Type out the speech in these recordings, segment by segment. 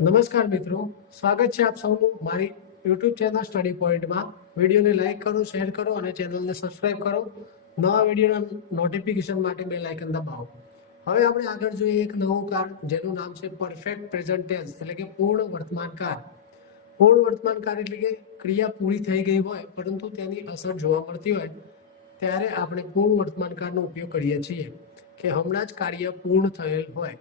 નમસ્કાર મિત્રો, સ્વાગત છે આપ સૌનું મારી યુટ્યુબ ચેનલ સ્ટડી પોઈન્ટમાં. વિડીયોને લાઇક કરો, શેર કરો અને ચેનલને સબસ્ક્રાઇબ કરો. નવા વિડીયોના નોટિફિકેશન માટે બેલ આઇકન દબાવો. હવે આપણે આગળ જોઈએ એક નવું કાર જેનું નામ છે પરફેક્ટ પ્રેઝન્ટ ટેન્સ એટલે કે પૂર્ણ વર્તમાન કાળ. પૂર્ણ વર્તમાન કાળ એટલે કે ક્રિયા પૂરી થઈ ગઈ હોય પરંતુ તેની અસર જોવા મળતી હોય ત્યારે આપણે પૂર્ણ વર્તમાન કાળનો ઉપયોગ કરીએ છીએ કે હમણાં જ કાર્ય પૂર્ણ થયેલ હોય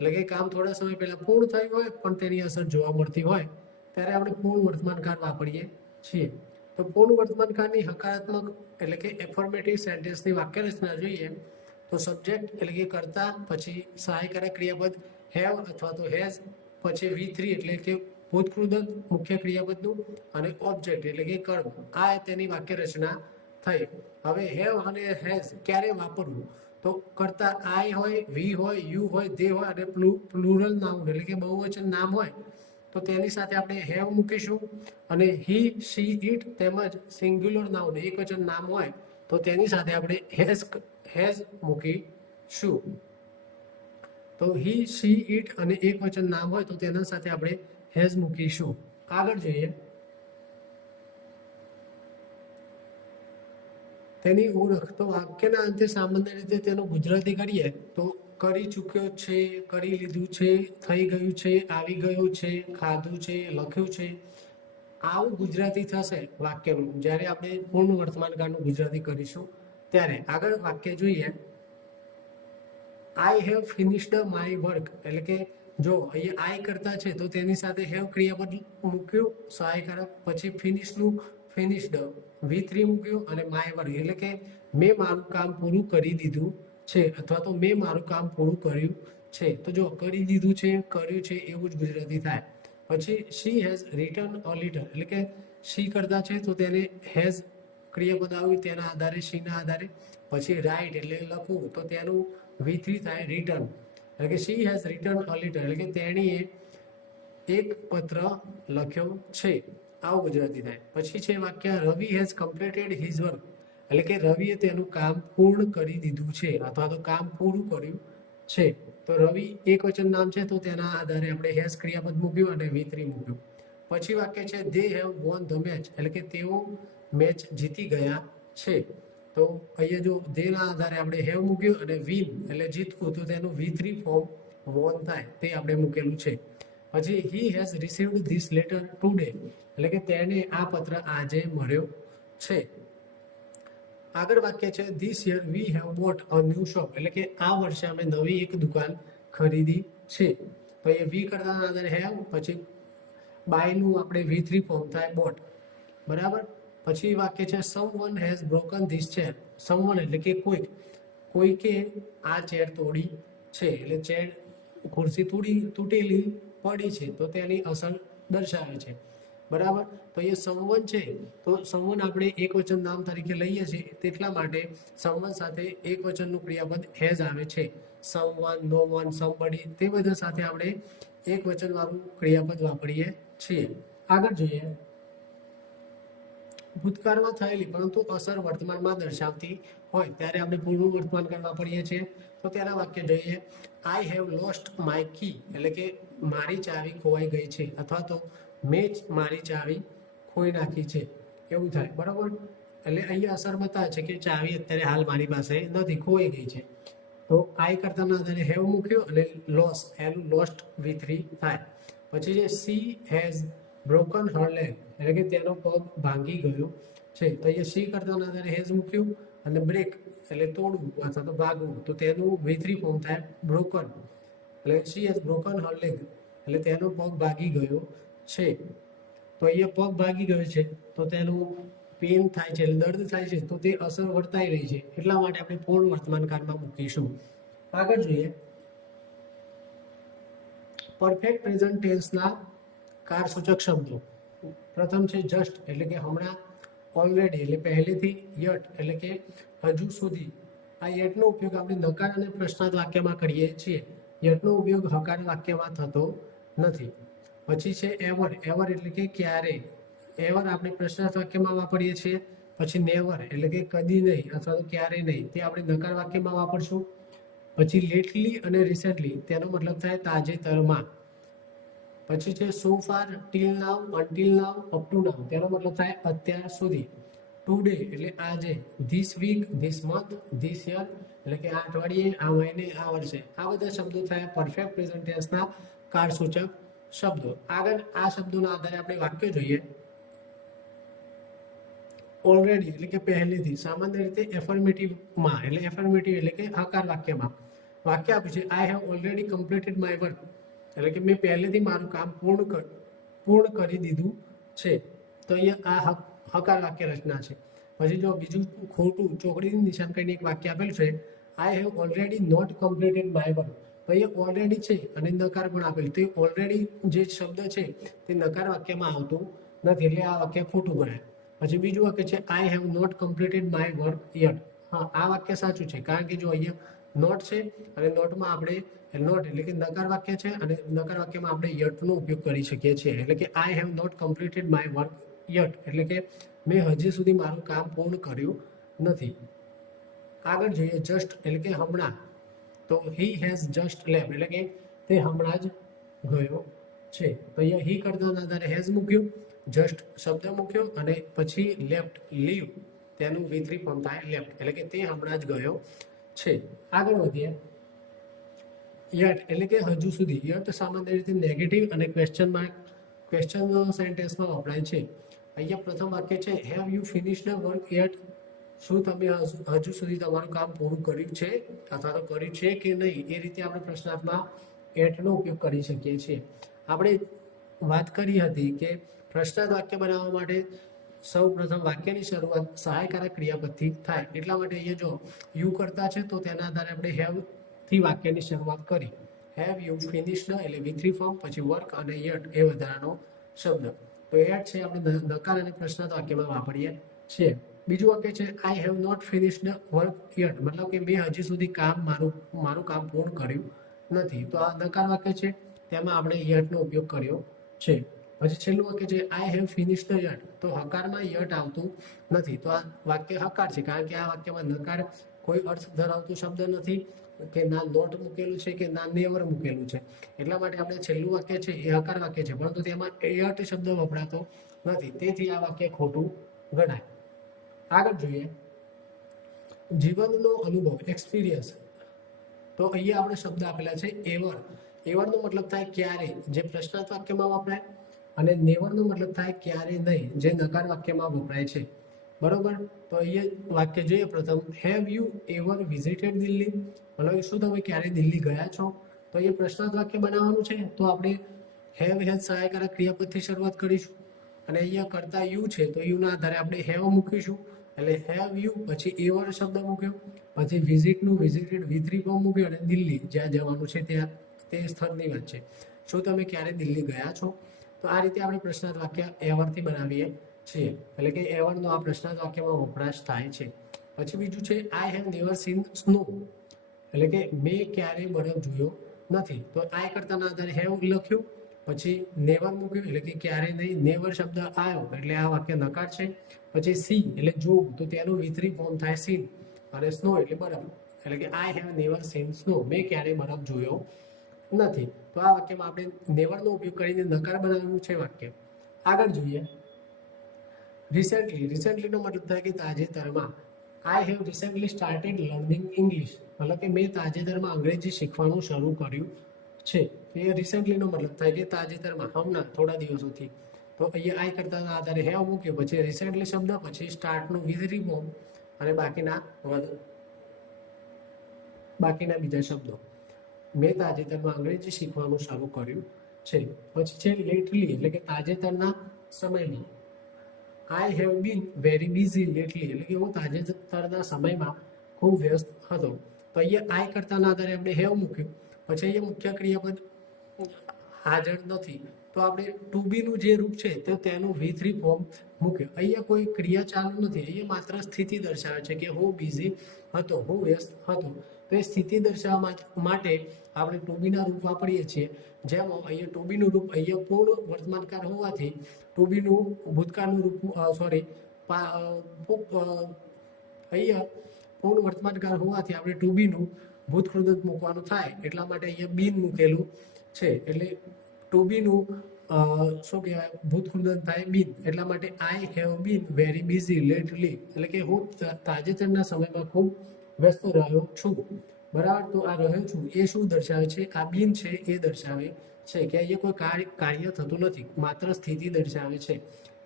એટલે કે કામ થોડા સમય પહેલા પૂર્ણ થયું હોય પણ તેની અસર જોવા મળતી હોય ત્યારે આપણે પૂર્ણ વર્તમાન કાળ વાપરીએ છીએ. તો પૂર્ણ વર્તમાન કાળની હકારાત્મક એટલે કે એફર્મેટિવ સેન્ટેન્સની વાક્ય રચના જોઈએ તો સબ્જેક્ટ એટલે કે કર્તા, પછી સહાયકારક ક્રિયાપદ હેવ અથવા તો હેઝ, પછી V3 એટલે કે ભૂતકૃદંત મુખ્ય ક્રિયાપદનું અને ઓબ્જેક્ટ એટલે કે કર્મ. આ તેની વાક્ય રચના થઈ. હવે હેવ અને હેઝ ક્યારે વાપરવું તો કરતા આઈ હોય, વી હોય, યુ હોય, દે હોય અને પ્લુરલ નાઉન એટલે કે બહુવચન નામ હોય તો તેની સાથે આપણે હેવ મૂકીશું અને હી, શી, ઇટ તેમજ સિંગ્યુલર નાઉન એકવચન નામ હોય તો તેની સાથે આપણે હેઝ મૂકીશું. તો હી, શી, ઇટ અને એકવચન નામ હોય તો તેના સાથે આપણે હેઝ મૂકીશું. આગળ જોઈએ તેની ઓળખ. તો વાક્યના અંતે સામાન્ય રીતે તેનું ગુજરાતી કરીએ તો કરી ચૂક્યો છે, કરી લીધું છે, થઈ ગયું છે, આવી ગયું છે, ખાધું છે, લખ્યું છે, આવું ગુજરાતી થશે વાક્યનું જ્યારે આપણે પૂર્ણ વર્તમાન કાળનું ગુજરાતી કરીશું ત્યારે. આગળ વાક્ય જોઈએ I have finished my work એટલે કે જો અહીંયા આઈ કરતા છે તો તેની સાથે હેવ ક્રિયાપદ મૂક્યું સહાયકારક, પછી ફિનિશ્ડ V3 મૂક્યું અને માય વર્ક એટલે કે મેં મારું કામ પૂરું કરી દીધું છે અથવા તો મેં મારું કામ પૂરું કર્યું છે. તો જો કરી દીધું છે, કર્યું છે એવું જ ગુજરાતી થાય. પછી she has written a letter એટલે કે શી કરતા છે તો તેને હેઝ ક્રિયાપદ આવ્યું તેના આધારે શીના આધારે. પછી રાઇટ એટલે લખવું તો તેનું V3 થાય રિટર્ન એટલે કે she has written a letter એટલે કે તેણીએ એક પત્ર લખ્યો છે, આવું ગુજરાતી થાય. પછી છે વાક્ય રવિ હેઝ કમ્પ્લીટેડ હિઝ વર્ક એટલે કે રવિએ તેનું કામ પૂર્ણ કરી દીધું છે અથવા તો કામ પૂરું કર્યું છે. તો રવિ એક વચન નામ છે તો તેના આધારે આપણે હેઝ ક્રિયાપદ મૂક્યું અને V3 મૂક્યું. પછી વાક્ય છે they have won the match એટલે કે તેઓ મેચ જીતી ગયા છે. તો અહીંયા જો દેના આધારે આપણે હેવ મૂક્યું અને વિન એટલે જીતવું તો તેનું V3 ફોર્મ વોન થાય તે આપણે મૂકેલું છે. પછી he has received this letter today એટલે કે તેને આ પત્ર આજે મળ્યો છે. આગળ વાક્ય છે this year we have bought a new shop એટલે કે આ વર્ષે અમે નવી એક દુકાન ખરીદી છે. તો એ વી કરતા આધારે હેવ, પછી બાયનું આપણે V3 ફોર્મ થાય બોટ, બરાબર. પછી વાક્ય છે someone has broken this chair. Someone એટલે કે કોઈકે આ ચેર તોડી છે એટલે ચેર ખુરશી તૂટેલી પડી છે તો તેની અસર દર્શાવે છે, બરાબર. તો એ સમવન છે તો સમવન આપણે એક વચન નામ તરીકે લઈએ છીએ તેટલા માટે સમવન સાથે એક વચનનું ક્રિયાપદ હેઝ આવે છે. સમવન, નો વન, સમબડી તે બધા સાથે આપણે એક વચન વાળું ક્રિયાપદ વાપરીએ છીએ. આગળ જોઈએ ભૂતકાળમાં થયેલી પરંતુ અસર વર્તમાનમાં દર્શાવતી હોય ત્યારે આપણે પૂર્ણ વર્તમાન કાળ વાપરીએ છીએ. તો તેના વાક્ય જોઈએ આઈ હેવ લોસ્ટ માય કી એટલે કે મારી ચાવી ખોવાઈ ગઈ છે અથવા તો મેં મારી ચાવી ખોઈ નાખી છે એવું થાય, બરાબર. એટલે અહીંયા અસર બતાવે છે કે ચાવી અત્યારે હાલ મારી પાસે નથી, ખોઈ ગઈ છે. તો આઈ કરતાના આધારે હેવ મૂક્યો અને લોસ્ટ V3 થાય. પછી જે she has broken her leg એટલે કે તેનો પગ ભાંગી ગયો છે. તો અહીંયા સી કરતાના આધારે હેઝ મૂક્યું અને બ્રેક એટલે તોડવું અથવા તો ભાગવું તો તેનું V3 ફોર્મ થાય બ્રોકન એટલે she has broken her leg એટલે તેનો પગ ભાગી ગયો છે. તો અહીંયા પગ ભાગી ગયો છે તો તેનું પેન થાય છે એટલે દર્દ થાય છે તો તે અસર વર્તાઈ રહી છે એટલા માટે આપણે પૂર્ણ વર્તમાન કાળમાં મૂકીશું. આગળ જોઈએ પરફેક્ટ પ્રેઝન્ટ ટેન્સના કારસૂચક શબ્દો. પ્રથમ છે જસ્ટ એટલે કે હમણાં, ઓલરેડી એટલે પહેલેથી, યટ એટલે કે હજુ સુધી. આ યટનો ઉપયોગ આપણે નકાર અને પ્રશ્નાર્થ વાક્યમાં કરીએ છીએ. યટનો ઉપયોગ હકાર વાક્યમાં થતો નથી. પછી છે એવર એટલે કે ક્યારે. એવર આપણે પ્રશ્નાર્થ વાક્યમાં વાપરીએ છીએ. પછી નેવર એટલે કે કદી નહીં અથવા તો ક્યારે નહીં તે આપણે નકાર વાક્યમાં વાપરશું. પછી લેટલી અને રિસેન્ટલી તેનો મતલબ થાય તાજેતરમાં. પછી છે so far, till now, until now, up to now, તેનો મતલબ થાય અત્યાર સુધી. ટુડે એટલે આજે, this week, this month, this year એટલે કે આ અઠવાડિયે, આ મહિને, આ વર્ષે. આ બધા શબ્દો થયા પરફેક્ટ પ્રેઝન્ટ ટેન્સના કાળસૂચક શબ્દો. આગળ આ શબ્દોના આધારે આપણે વાક્ય જોઈએ. ઓલરેડી એટલે કે પહેલેથી, સામાન્ય રીતે એફર્મેટિવમાં એટલે એફર્મેટિવ એટલે કે હકાર વાક્યમાં વાક્ય આપ્યું છે I have already completed my work એટલે કે મેં પહેલેથી મારું કામ પૂર્ણ કરી દીધું છે. તો અહીંયા આ હકાર વાક્ય રચના છે. પછી જો બીજું ખોટું ચોકડીનું નિશાન કરીને એક વાક્ય આપેલું છે I have already not completed my work. તો અહીંયા ઓલરેડી છે અને નકાર પણ આપેલું. તો ઓલરેડી જે શબ્દ છે તે નકાર વાક્યમાં આવતું નથી એટલે આ વાક્ય ખોટું ગણાય. પછી બીજું વાક્ય છે I have not completed my work yet. હા, આ વાક્ય સાચું છે કારણ કે જો અહીંયા નોટ છે અને નોટમાં આપણે નોટ એટલે કે નકાર વાક્ય છે અને નકાર વાક્યમાં આપણે યટનો ઉપયોગ કરી શકીએ છીએ. એટલે કે I have not completed my work yet એટલે કે મેં હજી સુધી મારું કામ પૂર્ણ કર્યું નથી. આગળ જોઈએ જસ્ટ એટલે કે હમણાં. તો હી હેઝ જસ્ટ લેફ્ટ એટલે કે તે હમણાં જ ગયો છે. તો અહીંયા હી કરતાના આધારે હેઝ મૂક્યું, જસ્ટ શબ્દ મૂક્યો અને પછી લેફ્ટ લીવ તેનું V3 ફોર્મ થાય લેફ્ટ એટલે કે તે હમણાં જ ગયો છે. આગળ વધીએ. યટ એટલે કે હજુ સુધી. યટ સામાન્ય રીતે નેગેટિવ અને ક્વેશ્ચન સેન્ટેન્સમાં વપરાય છે. અહીંયા પ્રથમ વાક્ય છે have you finished the work yet. શું તમે હજુ સુધી તમારું કામ પૂરું કર્યું છે અથવા તો કર્યું છે કે નહીં. એ રીતે આપણે પ્રશ્નાર્થમાં એટનો ઉપયોગ કરી શકીએ છીએ. આપણે વાત કરી હતી કે પ્રશ્નાર્થ વાક્ય બનાવવા માટે સૌ પ્રથમ વાક્યની શરૂઆત સહાયકારક ક્રિયાપદથી થાય. એટલા માટે અહીંયા જો યુ કરતા છે તો તેના આધારે આપણે હેવ થી વાક્યની શરૂઆત કરી. હેવ યુ ફિનિશ્ડ એટલે V3 ફોર્મ, પછી વર્ક અને યટ એ વધારાનો શબ્દ. તો એટ છે આપણે નકાર અને પ્રશ્નાર્થ વાક્યમાં વાપરીએ છીએ. બીજું વાક્ય છે I have not finished work yet મતલબ કે મેં હજી સુધી મારું કામ પૂર્ણ કર્યું નથી. તો આ નકાર વાક્ય છે તેમાં આપણે યટનો ઉપયોગ કર્યો છે. પછી છેલ્લું વાક્ય છે આઈ હેવ ફિનિશ્ડ યટ. તો હકારમાં યટ આવતું નથી. તો આ વાક્ય હકાર છે કારણ કે આ વાક્યમાં નકાર કોઈ અર્થ ધરાવતો શબ્દ નથી કે ના નોટ મૂકેલું છે કે ના નેવર મૂકેલું છે. એટલા માટે આપણે છેલ્લું વાક્ય છે એ હકાર વાક્ય છે પરંતુ તેમાં યટ શબ્દ વપરાતો નથી. તેથી આ વાક્ય ખોટું ગણાય. આગળ જોઈએ જીવનનો અનુભવ એક્સપિરિયન્સ. તો અહીંયા આપણે શબ્દ આપેલા છે એવર. એવરનો મતલબ થાય ક્યારે જે પ્રશ્નાર્થ વાક્યમાં વપરાય અને નેવરનો મતલબ થાય ક્યારે નહીં જે નકાર વાક્યમાં વપરાય છે. બરોબર. તો અહીંયા વાક્ય જોઈએ પ્રથમ have you ever visited Delhi મતલબ શું તમે ક્યારે દિલ્હી ગયા છો. તો અહીંયા પ્રશ્નાર્થ વાક્ય બનાવવાનું છે તો આપણે હેવ હેઝ સહાયકારક ક્રિયાપદથી શરૂઆત કરીશું અને અહીંયા કરતા યુ છે તો યુના આધારે આપણે હેવ મૂકીશું એટલે હેવ યુ પછી એવર શબ્દ મૂક્યો પછી વિઝિટનું વિઝિટેડ V3 ફોર્મ મૂક્યું અને દિલ્હી જ્યાં જવાનું છે ત્યાં તે સ્થળની વાત છે. શું તમે ક્યારે દિલ્હી ગયા છો. તો આ રીતે આપણે પ્રશ્નાર્થ વાક્ય એવરથી બનાવીએ છીએ એટલે કે એવરનો આ પ્રશ્નાર્થ વાક્યમાં વપરાશ થાય છે. પછી બીજું છે I have never scene snow એટલે કે મેં ક્યારેય બરફ જોયો નથી. તો આઈ કરતાના આધારે હેવ લખ્યું પછી નેવર મૂક્યું એટલે કે ક્યારે નહીં. નેવર શબ્દ આવ્યો એટલે આ વાક્ય નકાર છે. પછી સી એટલે જોવું તો તેનું V3 ફોર્મ થાય સીન અને સ્નો એટલે બરફ એટલે કે I have never scene snow મેં ક્યારેય બરફ જોયો નથી. તો આ વાક્યમાં આપણે નેવરનો ઉપયોગ કરીને નકાર બનાવ્યું છે વાક્ય. આગળ જોઈએ રિસેન્ટલી. રિસેન્ટલીનો મતલબ થાય કે તાજેતરમાં. I have recently started learning English મતલબ કે મેં તાજેતરમાં અંગ્રેજી શીખવાનું શરૂ કર્યું છે. એ રિસેન્ટલીનો મતલબ થાય કે તાજેતરમાં હમણાં થોડા દિવસોથી. તો અહીંયા આઈ કરતાના આધારે હેવ મૂક્યો પછી રિસેન્ટલી શબ્દ પછી સ્ટાર્ટનું V3 ફોર્મ અને બાકીના બીજા શબ્દો. મેં તાજેતરમાં અંગ્રેજી શીખવાનું શરૂ કર્યું છે. પછી છે લેટલી એટલે કે તાજેતરના સમયમાં. I have been very busy લેટલી એટલે કે હું તાજેતરના સમયમાં ખૂબ વ્યસ્ત હતો. તો અહીંયા આઈ કરતાના આધારે આપણે હેવ મૂક્યું પછી અહીંયા મુખ્ય ક્રિયાપદ હાજર નથી તો આપણે ટુ બીનું જે રૂપ છે તો તેનું V3 ફોર્મ મૂક્યું. અહીંયા કોઈ ક્રિયા ચાલુ નથી. અહીંયા માત્ર સ્થિતિ દર્શાવે છે કે હું બિઝી હતો, હું વ્યસ્ત હતો. તો એ સ્થિતિ દર્શાવવા માટે આપણે ટુ બીના રૂપ વાપરીએ છીએ. જેમાં અહીંયા ટુ બીનું રૂપ અહીંયા પૂર્ણ વર્તમાનકાળ હોવાથી ટુ બીનું ભૂતકાળનું રૂપ અહીંયા પૂર્ણ વર્તમાનકાળ હોવાથી આપણે ટુ બીનું ભૂતકૃદંત મૂકવાનું થાય એટલા માટે અહીંયા બીન મૂકેલું છે એટલે ટુ બીનું શું કહેવાય ભૂતકૃદંત થાય બીન, એટલા માટે I have been very busy લેટલી, એટલે કે હું તાજેતરના સમયમાં ખૂબ વ્યસ્ત રહ્યો છું. બરાબર, તો આ રહ્યો છું એ શું દર્શાવે છે? આ બીન છે એ દર્શાવે છે કે અહીંયા કોઈ કાર્ય થતું નથી, માત્ર સ્થિતિ દર્શાવે છે.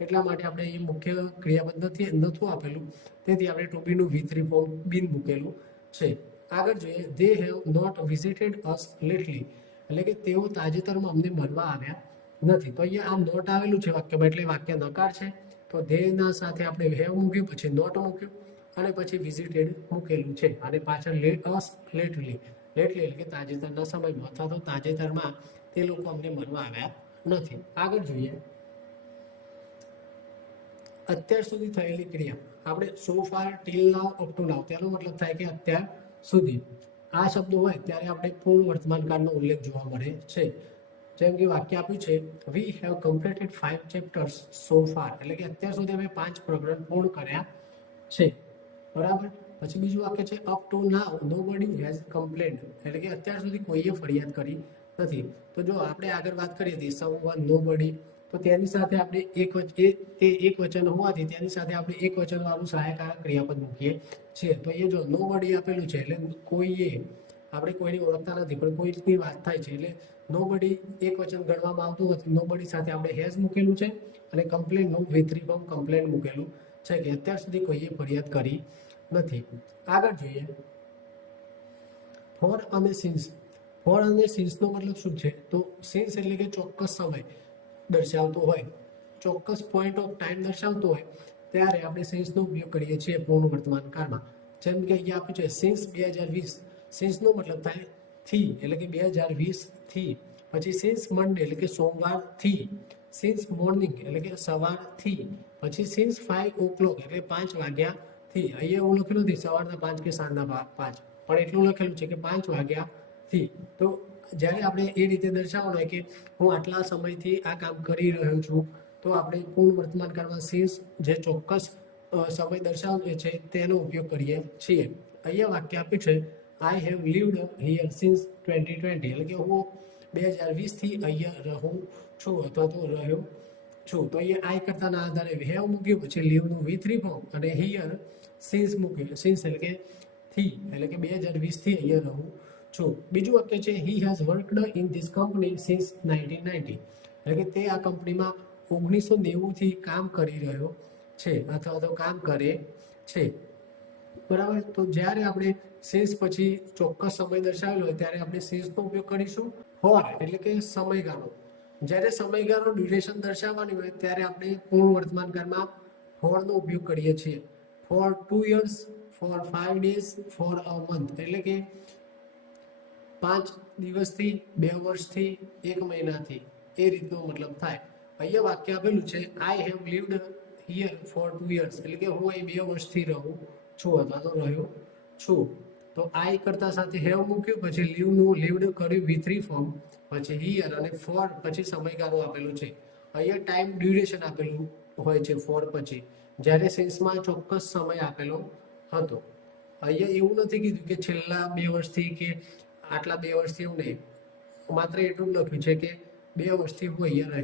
એટલા માટે આપણે એ મુખ્ય ક્રિયાપદ નહોતું આપેલું, તેથી આપણે ટુ બીનું V3 ફોર્મ બીન મૂકેલું છે. આગળ જોઈએ, they have not visited us lately, એટલે કે તેઓ તાજેતરમાં અમને મળવા આવ્યા નથી. તો અહીંયા આ નોટ આવેલું છે વાક્યમાં, એટલે વાક્ય નકાર છે. તો ધેના સાથે આપણે હેવ મૂક્યું, પછી નોટ મૂક્યું અને પછી વિઝિટેડ મૂકેલું છે. અને પાછળ લેટલી એટલે કે તાજેતરના સમયમાં અથવા તો તાજેતરમાં તે લોકો અમને મળવા આવ્યા નથી. આગળ જોઈએ, અત્યાર સુધી થયેલી ક્રિયા. આપણે so far, till now, up to now, તેનો મતલબ થાય કે અત્યાર સુધી. આ શબ્દો હોય ત્યારે આપણે પૂર્ણ વર્તમાન કાળનો ઉલ્લેખ જોવા મળે છે. જેમ કે વાક્ય આપ્યું છે, we have completed 5 chapters so far, એટલે કે અત્યાર સુધી અમે 5 પ્રકરણ પૂર્ણ કર્યા છે. બરાબર, પછી બીજું વાક્ય છે, up to now nobody has complained, એટલે કે અત્યાર સુધી કોઈએ ફરિયાદ કરી નથી. તો જો આપણે આગળ વાત કરી હતી સમવન, નોબડી, તો તેની સાથે આપણે એક વચન હોવાથી તેની સાથે આપણે એક વચન વાળું સહાયકારક ક્રિયાપદ મૂકીએ છીએ. તો એ જો નોબડી આપેલું છે એટલે કોઈએ, આપણે કોઈને ઓળખતા નથી પણ કોઈની વાત થાય છે એટલે નોબડી એક વચન ગણવામાં આવતું નથી. નોબડી સાથે આપણે હેઝ મૂકેલું છે અને કમ્પ્લેનનું V3 ફોર્મ કમ્પ્લેન મૂકેલું છે કે અત્યાર સુધી કોઈએ ફરિયાદ કરી નથી. આગળ જોઈએ, ફોર અને સિન્સ. ફોર અને સિન્સનો મતલબ શું છે? તો સિન્સ એટલે કે ચોક્કસ સમય દર્શાવતો હોય, ચોક્કસ પોઈન્ટ ઓફ ટાઈમ દર્શાવતો હોય ત્યારે આપણે સિન્સનો ઉપયોગ કરીએ છીએ પૂર્ણ વર્તમાન કાળમાં. જેમ કે અહીંયા આપ્યું છે સિન્સ 2020, સિન્સનો મતલબ થાય થી, એટલે કે 2020 થી. પછી સિન્સ મંડે એટલે કે સોમવારથી. સિન્સ મોર્નિંગ એટલે કે સવારથી. પછી સિન્સ 5 o'clock એટલે 5 વાગ્યાથી. અહીંયા એવું લખેલું નથી સવારના 5 કે સાંજના 5, પણ એટલું લખેલું છે કે 5 વાગ્યાથી. તો જ્યારે આપણે એ રીતે દર્શાવવાનું હોય કે હું આટલા સમયથી આ કામ કરી રહ્યો છું, તો આપણે પૂર્ણ વર્તમાન કાળમાં સિન્સ જે ચોક્કસ સમય દર્શાવે છે તેનો ઉપયોગ કરીએ છીએ. અહીંયા વાક્ય આપ્યું છે, I have lived here since 2020, એટલે કે હું 2020થી અહીંયા રહું છું અથવા તો રહ્યો છું. તો અહીંયા આઈ કરતાના આધારે હેવ મૂક્યું, પછી લીવનું V3 ફોર્મ અને હિયર સિન્સ મૂક્યું. સિન્સ એટલે કે થી, એટલે કે 2020થી અહીંયા રહું છું. બીજું વાક્ય છે, he has worked in this company since 1990, એટલે કે તે આ કંપનીમાં 1990થી કામ કરી રહ્યો છે અથવા તો કામ કરે છે. બરાબર, તો જ્યારે આપણે સિન્સ પછી ચોક્કસ સમય દર્શાવેલો હોય ત્યારે આપણે સિન્સનો ઉપયોગ કરીશું. ફોર એટલે કે સમયગાળો. જ્યારે સમયગાળો ડ્યુરેશન દર્શાવવાની હોય ત્યારે આપણે પૂર્ણ વર્તમાન કાળમાં ફોરનો ઉપયોગ કરીએ છીએ. For 2 years, for 5 days, for a month, એટલે કે 5 દિવસથી, 2 વર્ષથી, 1 મહિનાથી, એ રીતનો મતલબ થાય. અહીંયા વાક્ય આપેલું છે, I have lived here for 2 years, એટલે કે હું અહીં 2 વર્ષથી રહું છું અથવા તો રહ્યો છું. તો આઈ કરતા સાથે હેવ મૂક્યું, પછી લીવડ કર્યું V3 ફોર્મ, પછી હિયર અને ફોર પછી સમયગાળો આપેલો છે. અહીંયા ટાઈમ ડ્યુરેશન આપેલું હોય છે ફોર પછી, જ્યારે સેન્સમાં ચોક્કસ સમય આપેલો હતો. અહીંયા એવું નથી કીધું કે છેલ્લા 2 વર્ષથી કે આટલા 2 વર્ષથી, એવું નહીં, માત્ર એટલું જ લખ્યું છે કે 2 વર્ષથી હું અહીંયા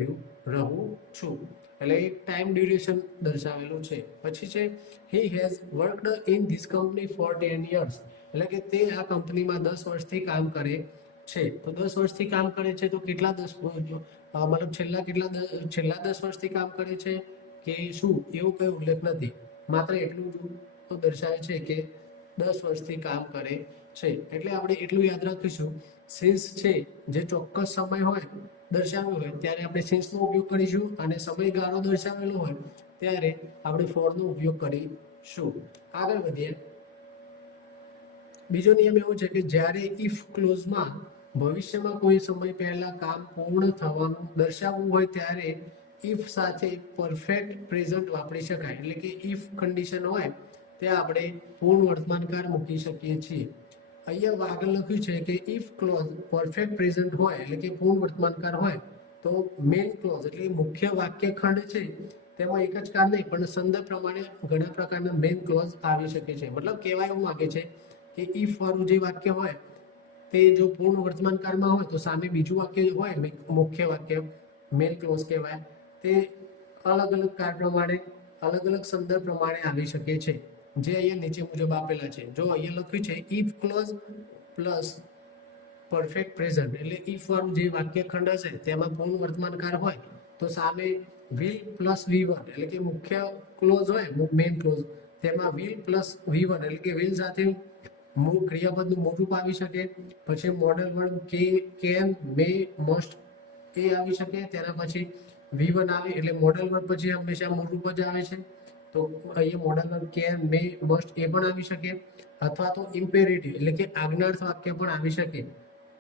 રહું છું, એટલે એક ટાઈમ ડ્યુરેશન દર્શાવેલું છે. પછી છે, he has worked in this company four 10 years, એટલે કે તે આ કંપનીમાં 10 વર્ષથી કામ કરે છે. તો 10 વર્ષથી કામ કરે છે તો કેટલા 10 મતલબ છેલ્લા 10 વર્ષથી કામ કરે છે કે શું, એવું કંઈ ઉલ્લેખ નથી. માત્ર એટલું તો દર્શાવે છે કે 10 વર્ષથી કામ કરે છે. એટલે આપણે એટલું યાદ રાખીશું, સિન્સ છે જે ચોક્કસ સમય હોય દર્શાવ્યો હોય ત્યારે આપણે સિન્સનો ઉપયોગ કરીશું, અને સમયગાળો દર્શાવેલો હોય ત્યારે આપણે ફોરનો ઉપયોગ કરીશું. આગળ વધીએ. બીજો નિયમ એવો છે કે જ્યારે ઇફ ક્લોઝમાં ભવિષ્યમાં કોઈ સમય પહેલા કામ પૂર્ણ થવાનું દર્શાવવું હોય ત્યારે ઇફ સાથે પરફેક્ટ પ્રેઝન્ટ વાપરી શકાય. એટલે કે ઇફ કન્ડિશન હોય ત્યાં આપણે પૂર્ણ વર્તમાનકાળ મૂકી શકીએ છીએ. અહીંયા આગળ લખ્યું છે કે ઇફ ક્લોઝ પરફેક્ટ પ્રેઝન્ટ હોય એટલે કે પૂર્ણ વર્તમાનકાળ હોય તો મેઇન ક્લોઝ એટલે મુખ્ય વાક્ય ખંડ છે તેમાં એક જ કાળ નહીં પણ સંદર્ભ પ્રમાણે ઘણા પ્રકારના મેઇન ક્લોઝ આવી શકે છે. મતલબ કહેવાય એવું માંગે છે કે ઇફ વાળું જે વાક્ય હોય તે જો પૂર્ણ વર્તમાન કાળમાં હોય તો સામે બીજું વાક્ય હોય મુખ્ય વાક્ય મેન ક્લોઝ કહેવાય, તે અલગ અલગ કાળ પ્રમાણે અલગ અલગ સંદર્ભ પ્રમાણે આવી શકે છે, જે અહીંયા નીચે મુજબ આપેલા છે. જો અહીંયા લખ્યું છે if clause plus perfect present, એટલે ઇફ વાળું જે વાક્યખંડ હશે તેમાં પૂર્ણ વર્તમાન કાળ હોય તો સામે વિલ પ્લસ V1 એટલે કે મુખ્ય ક્લોઝ હોય મેઇન ક્લોઝ, તેમાં વિલ પ્લસ V1 એટલે કે વિલ સાથે મૂળ ક્રિયાપદનું મૂળ રૂપ આવી શકે. પછી modal verb can may must એ આવી શકે. તેના પછી V1 આવે એટલે મોડલ વર્બ પછી હંમેશા મૂળ રૂપ જ આવે છે, તો અહીંયા modal verb can may must એ પણ આવી શકે. અથવા તો ઇમ્પેરેટિવ એટલે કે આજ્ઞાર્થ વાક્ય પણ આવી શકે,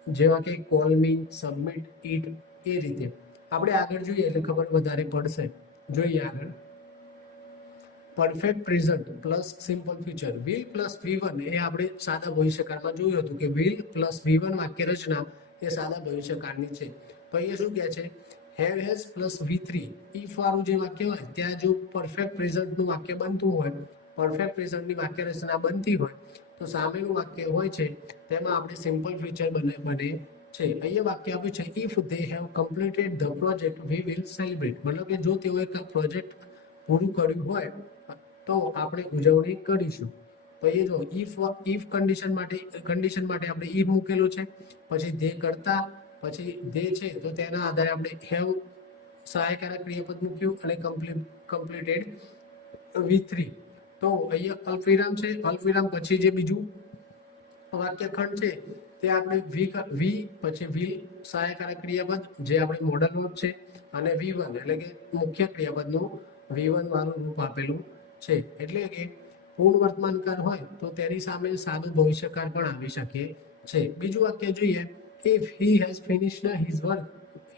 જેવા કે કોલ મી, સબમિટ, ઇટ, એ રીતે. આપણે આગળ જોઈએ એટલે ખબર વધારે પડશે. જોઈએ આગળ perfect present plus simple future. Will plus V1 એ આપણે સાદા ભવિષ્યકાળમાં જોયું હતું કે વિલ પ્લસ V1 વાક્ય રચના એ સાદા ભવિષ્યકાળની છે. તો અહીંયા શું કહે છે have has plus V3 if વાળું જે વાક્ય હોય ત્યાં જો પરફેક્ટ પ્રેઝન્ટનું વાક્ય બનતું હોય, પરફેક્ટ પ્રેઝન્ટની વાક્ય રચના બનતી હોય તો સામેનું વાક્ય હોય છે તેમાં આપણે સિમ્પલ ફ્યુચર બને છે. અહીંયા વાક્ય આપ્યું છે if they have completed the project we will celebrate, મતલબ કે જો તેઓએ પ્રોજેક્ટ પૂરું કર્યું હોય તો આપણે ઉજવણી કરીશું. તો એ જો ઇફ કન્ડિશન માટે આપણે ઇફ મૂકેલું છે, પછી દે કરતા, પછી દે છે તો તેના આધારે આપણે હેવ સહાયકારક ક્રિયાપદ મૂક્યું અને કમ્પ્લીટેડ V3. તો અહીંયા અલ્પવિરામ છે, અલ્પવિરામ પછી જે બીજું વાક્યખંડ છે તે આપણે વી પછી વિલ સહાયકારક ક્રિયાપદ જે આપણે મોડલ વર્બ છે, અને V1 એટલે કે મુખ્ય ક્રિયાપદનું V1 વાળું રૂપ આપેલું છે. એટલે કે પૂર્ણ વર્તમાન કાળ હોય તો તેની સામે સાદું ભવિષ્યકાળ પણ આવી શકે છે. બીજું વાક્ય જોઈએ if he has finished his work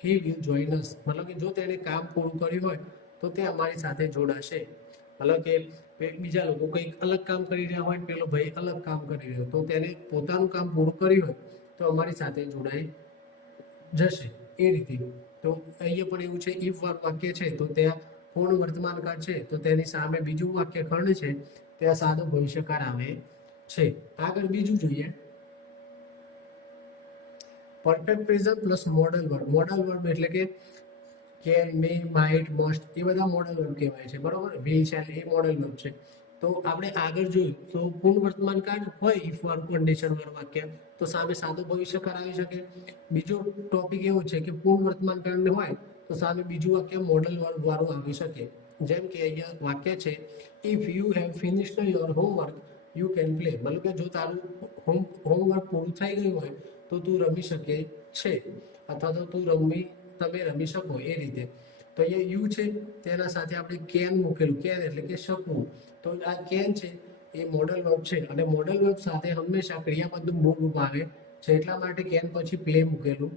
he will join અસ, મતલબ કે જો તેણે કામ પૂરું કર્યું હોય તો તે અમારી સાથે જોડાશે. મતલબ કે બીજા લોકો કંઈક અલગ કામ કરી રહ્યા હોય, પેલો ભાઈ અલગ કામ કરી રહ્યો, તો તેને પોતાનું કામ પૂરું કર્યું હોય તો અમારી સાથે જોડાઈ જશે એ રીતે. તો અહીંયા પણ એવું છે ઇફ વાળું વાક્ય છે તો ત્યાં પૂર્ણ વર્તમાન કાળ છે તો તેની સામે બીજું વાક્ય ખંડ છે ત્યાં સાદો ભવિષ્યકાળ આવે છે. આગળ બીજું જોઈએ perfect present plus modal verb. Modal verb એટલે કે કેન, મે, માઇટ, મસ્ટ એ બધા મોડલ વર્બ કહેવાય છે, બરોબર. વિલ, શેલ એ મોડલ વર્બ છે. તો આપણે આગળ જોયું તો પૂર્ણ વર્તમાન કાળ હોય ઇફ વાળું કન્ડિશન વાળું વાક્ય તો સામે સાદો ભવિષ્યકાળ આવી શકે. બીજો ટોપિક એવો છે કે પૂર્ણ વર્તમાન કાળ હોય તો સામે બીજું વાક્ય મોડલ વર્બ વાળું આવી શકે. જેમ કે અહીંયા વાક્ય છે if you have finished your homework you can play, મતલબ કે જો તારું હોમવર્ક પૂરું થઈ ગયું હોય તો તું રમી શકે છે, અથવા તો તમે રમી શકો એ રીતે. તો અહીંયા યુ છે તેના સાથે આપણે કેન મૂકેલું, કેન એટલે કે શકવું. તો આ કેન છે એ મોડલ વર્બ છે અને મોડલ વર્બ સાથે હંમેશા ક્રિયાપદનું મૂળ રૂપ આવે છે, એટલા માટે કેન પછી પ્લે મૂકેલું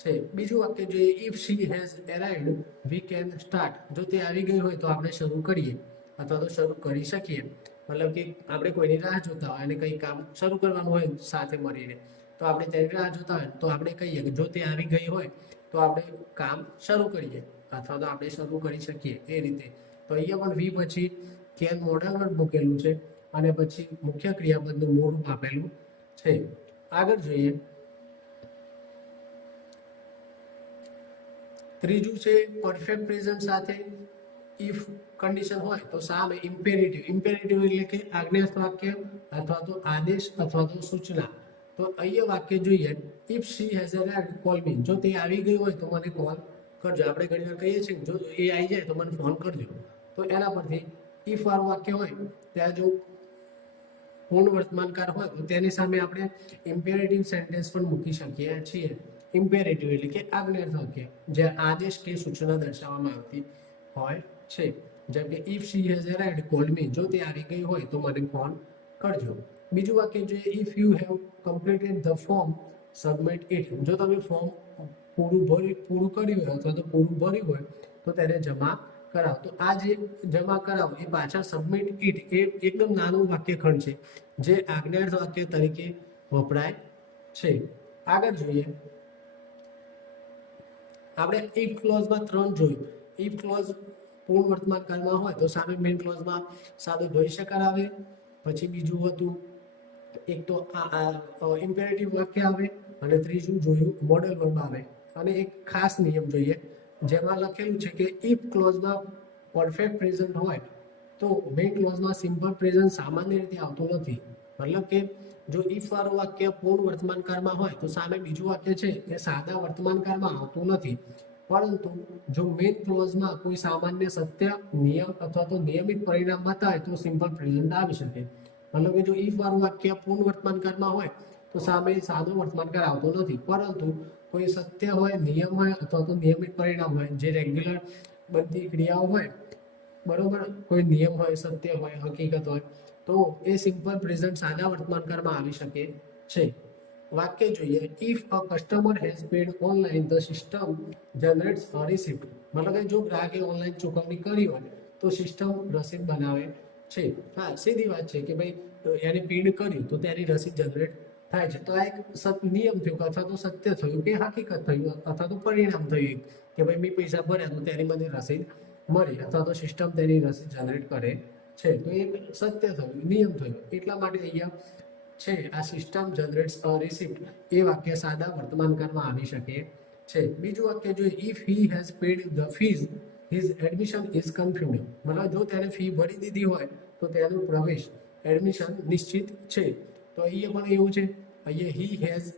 છે. બીજું વાક્ય જોઈએ if she has arrived we can start, જો તે આવી ગઈ હોય તો આપણે શરૂ કરીએ અથવા તો શરૂ કરી શકીએ. મતલબ કે આપણે કોઈની રાહ જોતા હોય અને કંઈ કામ શરૂ કરવાનું હોય સાથે મળીને તો આપણે તેની રાહ જોતા હોય તો આપણે કહીએ કે જો તે આવી ગઈ હોય તો આપણે કામ શરૂ કરીએ અથવા તો આપણે શરૂ કરી શકીએ એ રીતે. તો અહીંયા પણ વી પછી કેન મોડલ વર્બ મૂકેલું છે અને પછી મુખ્ય ક્રિયાપદનું મૂળ રૂપ આપેલું છે. આગળ જોઈએ ત્રીજું છે પરફેક્ટ પ્રેઝન્ટ સાથે ઇફ કન્ડિશન હોય તો સામે ઇમ્પેરેટિવ. ઇમ્પેરેટિવ એટલે કે આજ્ઞાર્થ વાક્ય અથવા તો આદેશ અથવા તો સૂચના. તો અહીંયા વાક્ય જોઈએ if she has arrived call me, જો તે આવી ગઈ હોય તો મને કોલ કરજો. આપણે ઘણી વાર કહીએ છીએ જો એ આવી જાય તો મને ફોન કરજો. તો એના પરથી ઇફ વાળું વાક્ય હોય ત્યાં જો પૂર્ણ વર્તમાન કાળ હોય તો તેની સામે આપણે ઇમ્પેરેટિવ સેન્ટેન્સ પણ મૂકી શકીએ છીએ. ઇમ્પેરેટિવ એટલે કે આજ્ઞાર્થ વાક્ય જે આદેશ કે સૂચના દર્શાવવામાં આવતી હોય છે. જેમ કે if she has arrived call me, જો તે આવી ગઈ હોય તો મને ફોન કરજો. બીજું વાક્ય જોઈએ if you have completed the form submit it, જો તમે ફોર્મ પૂરું કર્યું હોય અથવા તો પૂરું ભર્યું હોય તો તેને જમા કરાવો. તો આ જે જમા કરાવો એ પાછળ સબમિટ ઇટ એ એકદમ નાનું વાક્યખંડ છે જે આજ્ઞાર્થ વાક્ય તરીકે વપરાય છે. આગળ જોઈએ આપણે ઇફ ક્લોઝમાં 3 જોયું. ઇફ ક્લોઝ પૂર્ણ વર્તમાન કાળમાં હોય તો સામે મેઇન ક્લોઝમાં સાદો ભવિષ્યકાળ આવે. પછી બીજું હતું એક તો આ ઇમ્પેરેટિવ વાક્ય આવે અને ત્રીજું જોયું મોડલ વર્બ આવે. અને એક ખાસ નિયમ જોઈએ જેમાં લખેલું છે કે ઇફ ક્લોઝમાં પરફેક્ટ પ્રેઝન્ટ હોય તો મેઇન ક્લોઝમાં સિમ્પલ પ્રેઝન્ટ સામાન્ય રીતે આવતું નથી. મતલબ કે જો ઇફ વાળું વાક્ય પૂર્ણ વર્તમાન કાળમાં હોય તો સામે બીજું વાક્ય છે એ સાદા વર્તમાન કાળમાં આવતું નથી. પરંતુ જો મેઇન ક્લોઝમાં કોઈ સામાન્ય સત્ય, નિયમ અથવા તો નિયમિત પરિણામ બતાવે તો સિમ્પલ પ્રેઝન્ટ આવી શકે. મતલબ કે જો ઇફ વાળું વાક્ય પૂર્ણ વર્તમાન કાળમાં હોય તો સામે સાદો વર્તમાન કાળ આવતો નથી, પરંતુ કોઈ સત્ય હોય, નિયમ હોય અથવા તો નિયમિત પરિણામ હોય, જે રેગ્યુલર બનતી ક્રિયાઓ હોય, બરોબર, કોઈ નિયમ હોય, સત્ય હોય, હકીકત હોય, તો એ સિમ્પલ પ્રેઝન્ટ સાદા વર્તમાન કાળમાં આવી શકે છે. વાક્ય જોઈએ if a customer has paid online the system generates a receipt. મતલબ કે જો ગ્રાહકે ઓનલાઈન ચૂકવણી કરી હોય તો સિસ્ટમ રસીદ બનાવે છે. હા, સીધી વાત છે કે ભાઈ એને પેડ કર્યું તો તેની રસીદ જનરેટ થાય છે. તો આ એક નિયમ થયો અથવા તો સત્ય થયું કે હકીકત થયું અથવા તો પરિણામ થયું કે ભાઈ મેં પૈસા ભર્યા તો તેની મને રસીદ મળી અથવા તો સિસ્ટમ તેની રસીદ જનરેટ કરે છે. તો એ સત્ય થયું, નિયમ થયું. એટલા માટે અહીંયા છે આ સિસ્ટમ જનરેટ્સ અ રિસિપ્ટ એ વાક્ય સાદા વર્તમાન કાળમાં આવી શકે છે. બીજું વાક્ય જોઈએ if he has paid the fees his admission is confirmed. મતલબ જો તેને ફી ભરી દીધી હોય તો તેનો પ્રવેશ, એડમિશન નિશ્ચિત છે. તો અહીંયા પણ એવું છે, અહીંયા હી હેઝ,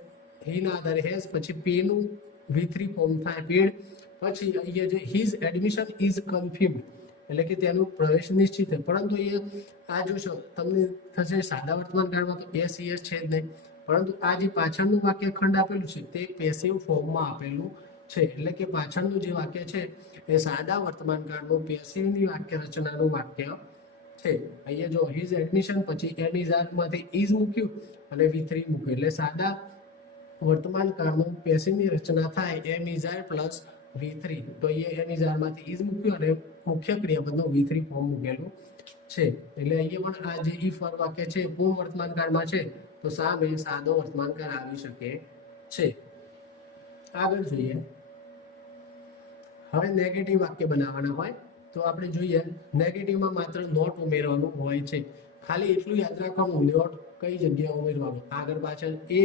હી ના આધારે હેઝ, પછી પે નું V3 ફોર્મ થાય પેડ, પછી અહીંયા જે હિઝ એડમિશન ઇઝ કન્ફર્મ્ડ એટલે કે તેનો પ્રવેશ નિશ્ચિત છે. પરંતુ અહીંયા આ જોશો તમને થશે સાદા વર્તમાન કાળમાં તો એસ છે જ નહીં, પરંતુ આ જે પાછળનું વાક્ય ખંડ આપેલું છે તે પેસિવ ફોર્મમાં આપેલું છે. એટલે કે પાછળનું જે વાક્ય છે એ સાદા વર્તમાન કાળનું પેસિવની વાક્ય રચનાનું વાક્ય છે. અહીંયા જો હિઝ એડમિશન પછી એમ ઇઝ આર માંથી ઇઝ મૂક્યું અને V3 મૂક્યું એટલે સાદા વર્તમાન કાળમાં પેસિવની રચના થાય એમ ઇઝ આર પ્લસ V3. તો અહીંયા એમ ઇઝ આર માંથી ઇઝ મૂક્યું અને મુખ્ય ક્રિયાપદનું V3 ફોર્મ મૂકેલું છે. એટલે અહીંયા પણ આ જે ઇફ વાક્ય છે પૂર્ણ વર્તમાન કાળમાં છે તો સામે સાદો વર્તમાન કાળ આવી શકે છે. આગળ જોઈએ હવે નેગેટિવ વાક્ય બનાવવાના હોય તો આપણે જોઈએ નેગેટિવમાં માત્ર નોટ ઉમેરવાનું હોય છે. ખાલી એટલું યાદ રાખવાનું નોટ કઈ જગ્યાએ ઉમેરવાનું, આગળ પાછળ એ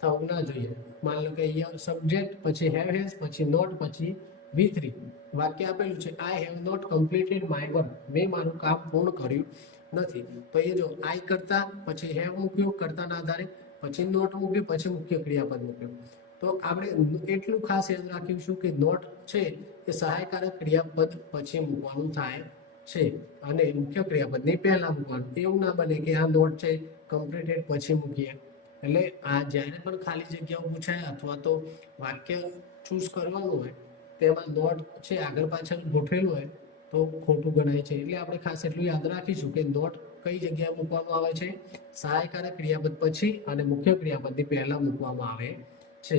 થવું ના જોઈએ. માન લો કે અહીંયા સબ્જેક્ટ પછી હેવ હેઝ પછી નોટ પછી V3 વાક્ય આપેલું છે I have not completed my work. મેં મારું કામ પૂર્ણ કર્યું નથી. તો એ જો આઈ કરતા પછી હેવ મૂક્યું કર્તાના આધારે, પછી નોટ મૂક્યું, પછી મુખ્ય ક્રિયાપદ મૂક્યું. તો આપણે એટલું ખાસ યાદ રાખીશું કે નોટ છે એ સહાયકારક ક્રિયાપદ પછી મૂકવાનું થાય છે અને મુખ્ય ક્રિયાપદની પહેલા મૂકવાનું. એવું ના બને કે આ નોટ છે કમ્પ્લીટેડ પછી મૂકીએ. એટલે આ જ્યારે પણ ખાલી જગ્યાઓ પૂછાય અથવા તો વાક્ય ચૂઝ કરવાનું હોય તેમાં નોટ છે આગળ પાછળ ગોઠવેલું હોય તો ખોટું ગણાય છે. એટલે આપણે ખાસ એટલું યાદ રાખીશું કે નોટ કઈ જગ્યાએ મૂકવાનું આવે છે, સહાયકારક ક્રિયાપદ પછી અને મુખ્ય ક્રિયાપદની પહેલા મૂકવામાં આવે છે.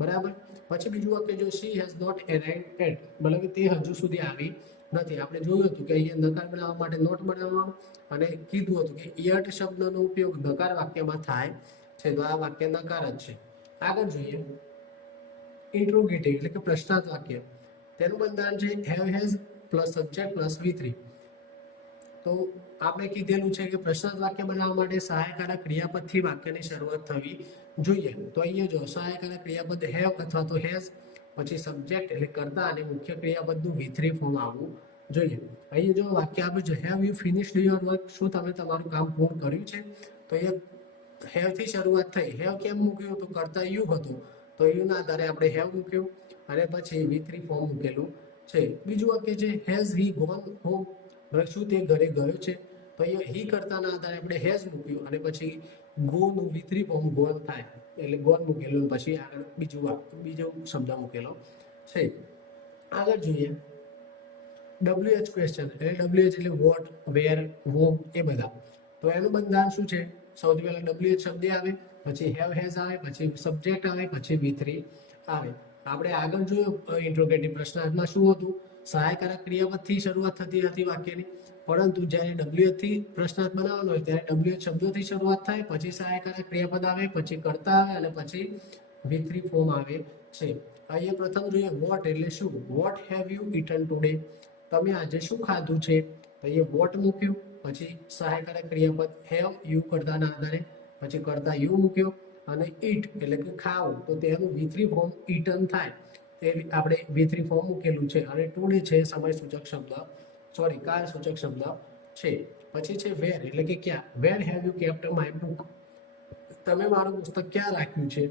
બરાબર. પછી બીજું વાક્ય જો શી હેઝ નોટ અરાઇવ્ડ એટ, મતલબ કે તે હજુ સુધી આવી નથી. આપણે જોયું હતું કે અહીંયા નકાર બનાવવા માટે નોટ બનાવવાનું અને કીધું હતું કે યટ શબ્દનો ઉપયોગ નકાર વાક્યમાં થાય છે. તો આ વાક્ય નકાર જ છે. આગળ જોઈએ ઇન્ટ્રોગેટિવ એટલે કે પ્રશ્નાર્થ વાક્ય. તેનું બંધારણ છે have has plus subject plus V3. તો આપણે કીધેલું છે કે પ્રશ્નાર્થ વાક્ય બનાવવા માટે સહાયકારક ક્રિયાપદથી વાક્યની શરૂઆત થવી જોઈએ. તો અહીંયા જો સહાયકારક ક્રિયાપદ હેવ અથવા તો હેઝ પછી સબ્જેક્ટ એટલે કર્તા અને મુખ્ય ક્રિયાપદનું V3 ફોર્મ આવવું જોઈએ. અહીંયા જો વાક્ય આપ્યું છે have you finished your work, શું તમે તમારું કામ પૂર્ણ કર્યું છે? તો અહીંયા હેવ થી શરૂઆત થઈ. હેવ કેમ મૂક્યું તો કર્તા યુ હતું, તો યુ ના આધારે આપણે હેવ મૂક્યું અને પછી V3 ફોર્મ મૂકેલું છે. બીજું વાક્ય છે હેઝ હી ગોન હોમ, શું તે ઘરે ગયો છે? તો અહીંયા હી કર્તાના આધારે આપણે હેઝ મૂક્યું અને પછી ગો નું V3 ફોર્મ ગોન થાય એટલે ગોન મૂકેલું પછી આગળ બીજો શબ્દ મૂકેલો છે. આગળ જોઈએ WH ક્વેશ્ચન એટલે WH એટલે વોટ, વેર, વોમ એ બધા. તો એનું બંધારણ શું છે? સૌથી પહેલા WH શબ્દ આવે, પછી હેવ હેઝ આવે, પછી સબ્જેક્ટ આવે, પછી V3 આવે. આપણે આગળ જોયું ઇન્ટ્રોગેટિવ પ્રશ્નાર્થમાં શું હતું, સહાયકારક ક્રિયાપદથી શરૂઆત થતી હતી વાક્યની, પરંતુ જ્યારે WH થી પ્રશ્નાર્થ બનાવવાનો હોય ત્યારે WH શબ્દોથી શરૂઆત થાય, પછી સહાયકારક ક્રિયાપદ આવે, પછી કર્તા આવે અને પછી V3 ફોર્મ આવે છે. અહીંયા પ્રથમ જોઈએ વોટ એટલે શું. What have you eaten today, તમે આજે શું ખાધું છે? તો અહીંયા વોટ મૂક્યું, પછી સહાયકારક ક્રિયાપદ હેવ યુ કર્તાના આધારે પછી કરતા યુ મૂક્યો અને ઈટ એટલે કે ખાવું, તો તેનું V3 ફોર્મ ઈટન થાય, તે આપણે V3 ફોર્મ મૂકેલું છે. અને ટુડે છે સમય સૂચક શબ્દ, સોરી કાળ સૂચક શબ્દ છે. પછી છે વેર એટલે કે ક્યાં, where have you kept my book, તમે મારું પુસ્તક ક્યાં રાખ્યું છે,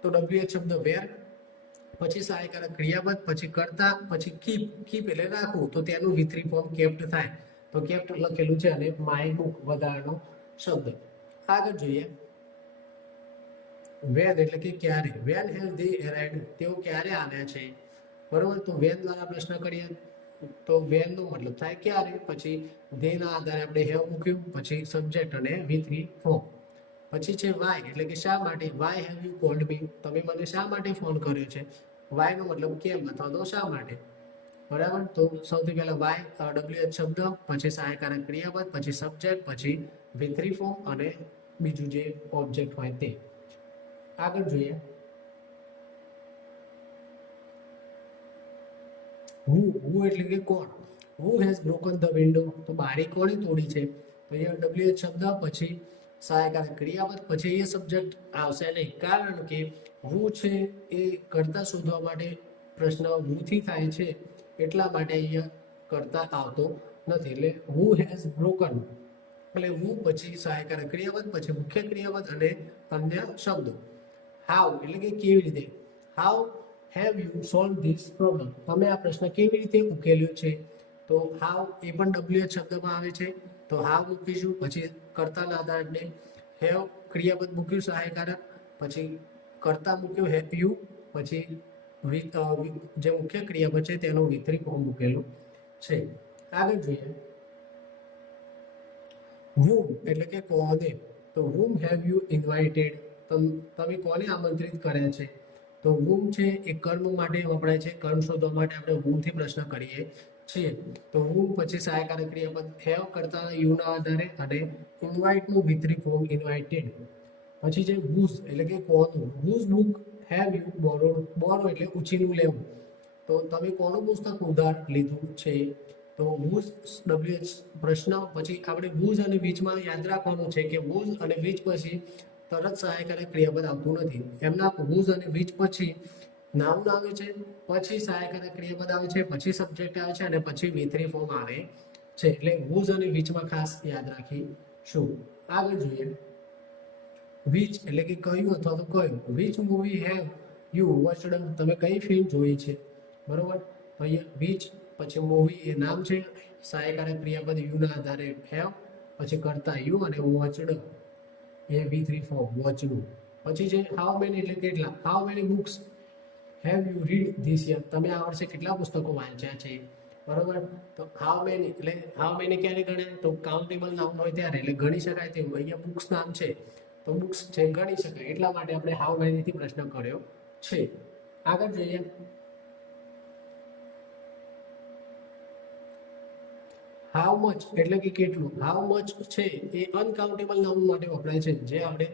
તો WH શબ્દ વેર, પછી સહાયકારક ક્રિયાપદ, પછી કરતા, પછી કીપ, કીપ એટલે રાખવું, તો તેનું V3 ફોર્મ કેપ્ટ થાય, તો કેપ્ટ લખેલું છે. અને માય બુક વધારાનો શબ્દ. આગળ જોઈએ વેન એટલે કે ક્યારે, વેન હેવ ધે અરાઇવ્ડ, તેઓ ક્યારે આવ્યા છે, બરોબર. તો વેન દ્વારા પ્રશ્ન કરીએ તો વેન નો મતલબ થાય ક્યારે, પછી ધે ના આધારે આપણે હેવ મૂક્યું, પછી સબ્જેક્ટ અને V3 ફોર્મ. પછી છે વાય એટલે કે શા માટે, why have you called me, તમે મને શા માટે ફોન કર્યો છે, વાય નો મતલબ કેમ અથવા તો શા માટે, બરાબર. તો સૌથી પહેલા વાય WH શબ્દ, પછી સહાયકારક ક્રિયાપદ, પછી સબ્જેક્ટ, પછી V3 ફોર્મ અને બીજું જે ઓબ્જેક્ટ હોય તે. આગળ જોઈએ હુ એટલે કે કોણ, who has broken the window, તો બારી કોણે તોડી છે, તો અહીંયા WH શબ્દ, પછી સહાયકારક ક્રિયાપદ, પછી એ સબ્જેક્ટ આવશે નહીં, કારણ કે હુ છે એ કરતા શોધવા માટે પ્રશ્ન હુથી થાય છે, એટલા માટે અહીંયા કરતા આવતો નથી. એટલે હુ હેઝ બ્રોકન એટલે હુ, પછી સહાયકારક ક્રિયાપદ, પછી મુખ્ય ક્રિયાપદ અને અન્ય શબ્દો. હાઉ એટલે કે કેવી રીતે, how have you solve this problem, તમે આ પ્રશ્ન કેવી રીતે ઉકેલ્યો છે, તો હાઉ એ પણ WH શબ્દમાં આવે છે, તો હાઉ મૂકીશું, પછી કરતાના આધારે આપણે હેવ ક્રિયાપદ મૂક્યું સહાયકારક, પછી કરતા મૂક્યું હેવ યુ, પછી જે મુખ્ય ક્રિયાપદ છે તેનો V3 ફોર્મ મૂકેલું છે. આગળ જોઈએ whom એટલે કે કોને, તો whom have you invited, તમે કોને આમંત્રિત કર્યા છે, તો whom છે એ કર્મ માટે વપરાય છે, કર્મ શોધવા માટે આપણે whom થી પ્રશ્ન કરીએ છીએ. તો whom પછી સહાયકારક ક્રિયાપદ have કરતા you ના આધારે, અને invite નું V3 ફોર્મ invited. પછી છે whose એટલે કે કોનું, whose book have you borrowed, borrow એટલે ઉછીનું લેવું, તો તમે કોનું પુસ્તક ઉધાર લીધું છે, તો whose WH પ્રશ્ન, પછી આપણે whose અને which માં યાદ રાખવાનું છે કે whose અને which પછી તરત સહાયકારક ક્રિયાપદ આવતું નથી, એમના whose અને which પછી નાઉન આવે છે, પછી સહાયકારક ક્રિયાપદ આવે છે, પછી સબ્જેક્ટ આવે છે અને પછી V3 ફોર્મ આવે છે. એટલે whose અને which માં ખાસ યાદ રાખીશું. આગળ જોઈએ which એટલે કે કયું અથવા તો કયું, which movie have you watched, તમે કઈ ફિલ્મ જોઈ છે, બરોબર. તો અહીંયા which, પછી મૂવી એ નામ છે, સહાયકારક ક્રિયાપદ યુ ના આધારે હેવ, પછી કરતા યુ અને વોચડ એ V3 ફોર્મ વોચનું. પછી છે હાઉ મેની એટલે કેટલા, how many books have you read this year, તમે આ વર્ષે કેટલા પુસ્તકો વાંચ્યા છે, બરોબર. તો હાઉ મેની એટલે હાઉ મેની ક્યારે ગણે, તો કાઉન્ટેબલ નાઉન હોય ત્યારે, એટલે ગણી શકાય તેવું. અહીંયા બુક્સ નામ છે તો બુક્સ છે ગણી શકાય, એટલા માટે આપણે હાઉ મેની થી પ્રશ્ન કર્યો છે. આગળ જોઈએ હાઉ મચ એટલે કે કેટલું, હાઉ મચ છે એ અનકાઉન્ટેબલ નાઉન માટે વપરાય છે, જે આપણે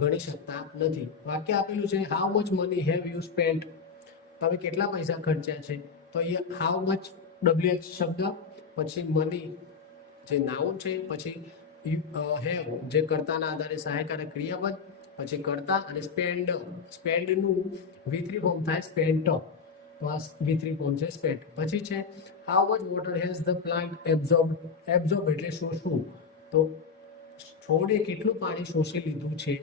ગણી શકતા નથી. વાક્ય આપેલું છે how much money have you spent, તમે કેટલા પૈસા ખર્ચ્યા છે, તો અહીંયા હાઉ મચ WH શબ્દ, પછી મની જે નાઉન છે, પછી હેવ જે કર્તાના આધારે સહાયકારક ક્રિયાપદ, પછી કરતા, અને સ્પેન્ડનું V3 ફોર્મ થાય સ્પેન્ટ, V3 ફોર્મ છે સ્પેન્ટ. પછી છે how much water has the plant absorb, absorb એટલે શોષવું, તો છોડે કેટલું પાણી શોષી લીધું છે,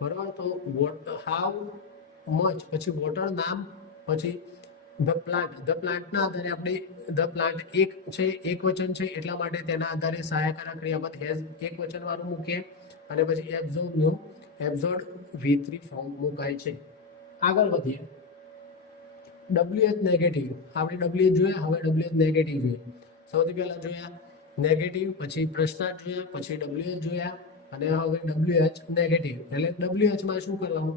બરાબર. તો હાઉ મચ પછી વોટર નામ, પછી ધ પ્લાન્ટના આધારે આપણે ધ પ્લાન્ટ એક છે, એક વચન છે, એટલા માટે તેના આધારે સહાયકારક ક્રિયાપદ હેઝ એક વચન વાળું મૂકીએ, અને પછી એબ્ઝોર્બનું એબ્ઝોર્બ V3 ફોર્મ મુકાય છે. આગળ વધીએ WH નેગેટિવ, આપણે WH જોયા, હવે WH નેગેટિવ જોઈએ. સૌથી પહેલા જોયા નેગેટિવ, પછી પ્રશ્નાર્થ જોયા, પછી WH જોયા, અને હવે WH નેગેટિવ. એટલે WH માં શું કરવાનું,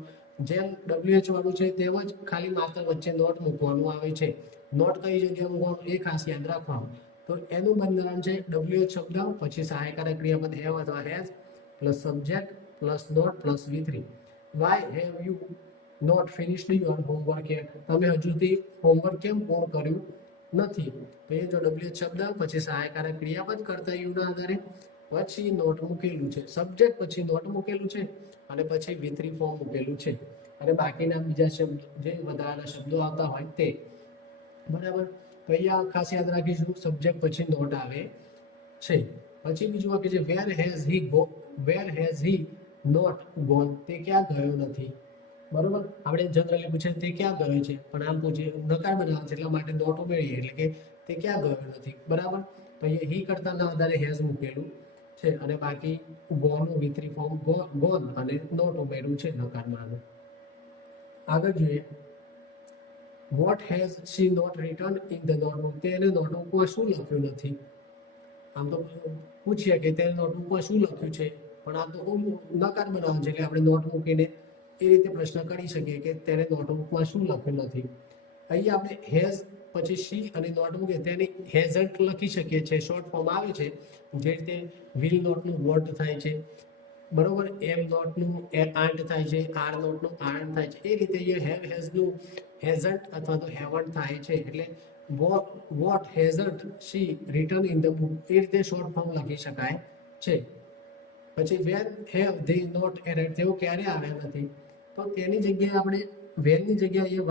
જેમ WH વાળું છે તેમ જ ખાલી માત્ર વચ્ચે નોટ મૂકવાનું આવે છે. નોટ કઈ જગ્યાએ મૂકવાનું એ ખાસ યાદ રાખવાનું. તો એનું બંધારણ છે WH શબ્દ, પછી સહાયકારક ક્રિયાપદ હેવ અથવા has, plus subject, plus not, plus V3. Why have you not finished your homework yet, તમે હજુ સુધી હોમવર્ક કેમ પૂર્ણ કર્યું નથી, તો એ જો WH શબ્દ, પછી સહાયકારક ક્રિયાપદ કરતા યુના આધારે, પછી નોટ મૂકેલું છે, સબ્જેક્ટ પછી નોટ મૂકેલું છે અને પછી V3 ફોર્મ મૂકેલું છે અને બાકીના બીજા શબ્દ જે વધારાના શબ્દો આવતા હોય તે, બરાબર. તો અહીંયા ખાસ યાદ રાખીશું સબ્જેક્ટ પછી નોટ આવે છે. પછી બીજું વાક્ય છે where has he not gone, તે ક્યાં ગયો નથી. બરોબર, આપણે જનરલી પૂછે તે ક્યાં ગયો છે, પણ આમ પૂછીએ નકાર બનાવે છે એટલા માટે નોટ ઉમેરીએ એટલે કે તે ક્યાં ગયો નથી. બરાબર, તો અહીંયા હી કરતા ના વધારે હેઝ મૂકેલું છે અને બાકી ગોનું V3 ફોર્મ ગોન અને નોટ ઉમેર્યું છે નકારમાં. આગળ જોઈએ, what has she not return in the notebook, તેને નોટબુકમાં શું લખ્યું નથી. આમ તો પૂછીએ કે તેને નોટબુકમાં શું લખ્યું છે, પણ આ તો નકાર બનાવવાનું છે એટલે આપણે નોટ મૂકીને એ રીતે પ્રશ્ન કરી શકીએ કે તેને નોટબુકમાં શું લખ્યું નથી. અહીંયા આપણે હેઝ પછી શી અને નોટ મૂકીએ તેની હેઝન્ટ લખી શકીએ છીએ, શોર્ટ ફોર્મ આવે છે, જે રીતે વિલ નોટનું વોટ થાય છે, બરોબર, એમ નોટનું આર્ટ થાય છે, આર નોટનું આર્ટ થાય છે, એ રીતે અહીંયા હેવ હેઝનું હેઝન્ટ અથવા તો હેવન્ટ થાય છે. એટલે what hasn't she return in the book, એ રીતે શોર્ટ ફોર્મ લખી શકાય છે. પછી when have they not aired, તેઓ ક્યારે આવ્યા નથી, તો તેની જગ્યાએ આપણે વેનની જગ્યાએ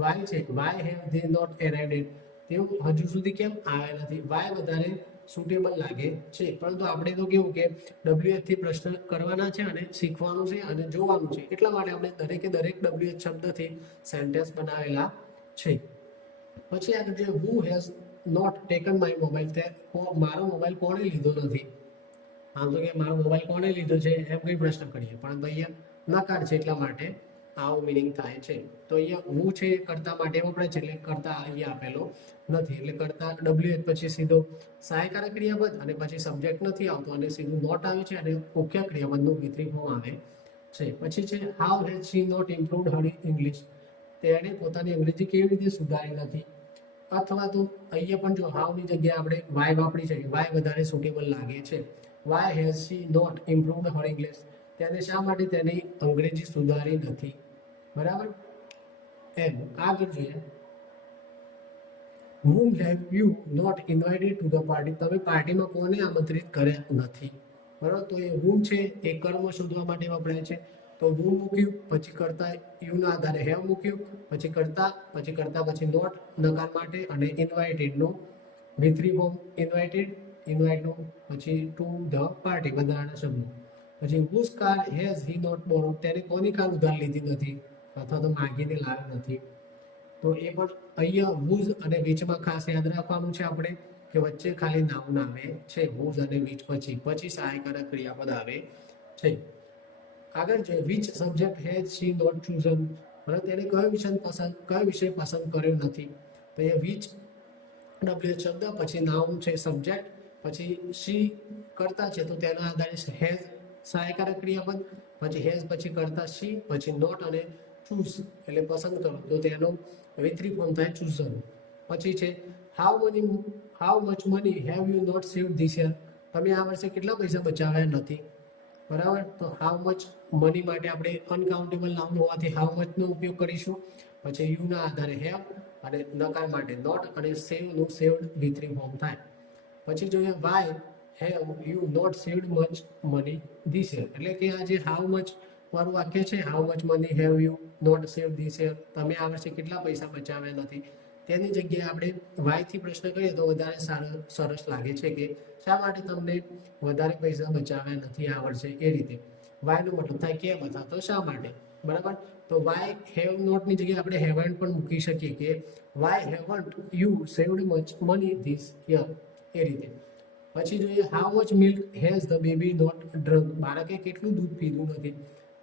વાય છે, વાય હેવ ધે નોટ એરેડેડ, તેઓ હજુ સુધી કેમ આવ્યા નથી. વાય વધારે સુટેબલ લાગે છે, પરંતુ આપણે તો કેવું કે WH થી પ્રશ્ન કરવાના છે અને શીખવાનું છે અને જોવાનું છે, એટલા માટે આપણે દરેકે દરેક WH શબ્દથી સેન્ટેન્સ બનાવેલા છે. પછી આગળ જે who has not taken my mobile, મારો મોબાઈલ કોણે લીધો નથી. આમ તો કે મારો મોબાઈલ કોણે લીધો છે એમ કઈ પ્રશ્ન કરીએ, પણ અહીંયા નકાર છે એટલા માટે આવો મિનિંગ થાય છે. તો અહીંયા હું છે કરતા માટે વપરાય છે એટલે કરતા અહીંયા આપેલો નથી, એટલે કરતા WH પછી સીધો સહાયકારક ક્રિયાપદ અને પછી સબ્જેક્ટ નથી આવતો અને સીધું નોટ આવે છે અને મુખ્ય ક્રિયાપદનું V3 ફોર્મ આવે છે. પછી છે how has she not improved her English, તેણે પોતાની અંગ્રેજી કેવી રીતે સુધારી નથી. અથવા તો અહીંયા પણ જો હાઉની જગ્યાએ આપણે વાય વાપરી શકીએ, વાય વધારે સુટેબલ લાગે છે. Why has she not improved her English, તેને શા માટે તેની અંગ્રેજી સુધારી નથી. બરાબર, એમ આગળ જોઈએ, whom have you not invited to the party, તમે પાર્ટીમાં કોને આમંત્રિત કર્યા નથી. બરાબર, તો એ whom છે એ કર્મ શોધવા માટે વપરાય છે. તો whom મૂક્યું, પછી કરતા યુ ના આધારે હેવ મૂક્યું, પછી કરતા પછી નોટ નકાર માટે અને ઇન્વાઇટેડ નો V3 ફોર્મ ઇન્વાઇટનું પછી ટુ ધ પાર્ટી વધારાના શબ્દો. પછી whose car has he not borrowed, તેને કોની કાર ઉધાર લીધી નથી અથવા તો માગીને લાવ્યો નથી. તો એ પણ અહીંયા whose અને whichમાં ખાસ યાદ રાખવાનું છે આપણે કે વચ્ચે ખાલી નાઉન આવે છે, whose અને which પછી સહાયકારક ક્રિયાપદ આવે છે. આગળ છે which subject has she not chosen, એટલે તેને કયો વિષય પસંદ કર્યો નથી. તો એ which WH શબ્દ પછી નાઉન છે સબ્જેક્ટ, પછી શી કરતા છે તો તેના આધારે હેઝ સહાયકારક ક્રિયાપદ, પછી હેઝ પછી કરતા શી, પછી નોટ અને ચૂઝ એટલે પસંદ કરો તો તેનો V3 ફોર્મ થાય ચૂઝન. પછી છે how much money have you not saved this year, તમે આ વર્ષે કેટલા પૈસા બચાવ્યા નથી. બરાબર, તો હાઉ મચ મની માટે આપણે અનકાઉન્ટેબલ નાઉન હોવાથી હાઉ મચનો ઉપયોગ કરીશું. પછી યુના આધારે હેવ અને નકાર માટે નોટ અને સેવનું સેવ્ડ V3 ફોર્મ થાય. પછી જોઈએ why have you not saved much money this year, એટલે કે આ જે હાઉ મચ વાળું વાક્ય છે, how much money have you not saved this year, તમે આ વર્ષે કેટલા પૈસા બચાવ્યા નથી, તેની જગ્યાએ આપણે વાયથી પ્રશ્ન કરીએ તો વધારે સરસ લાગે છે કે શા માટે તમને વધારે પૈસા બચાવ્યા નથી આ વર્ષે. એ રીતે વાયનો મતલબ થાય કેમ અથવા તો શા માટે. બરાબર, તો વાય હેવ નોટની જગ્યાએ આપણે હેવન્ટ પણ મૂકી શકીએ કે why haven't you saved much money this year, એ રીતે. પછી જોઈએ how much milk has the baby not drunk, બાળકે કેટલું દૂધ પીધું નથી.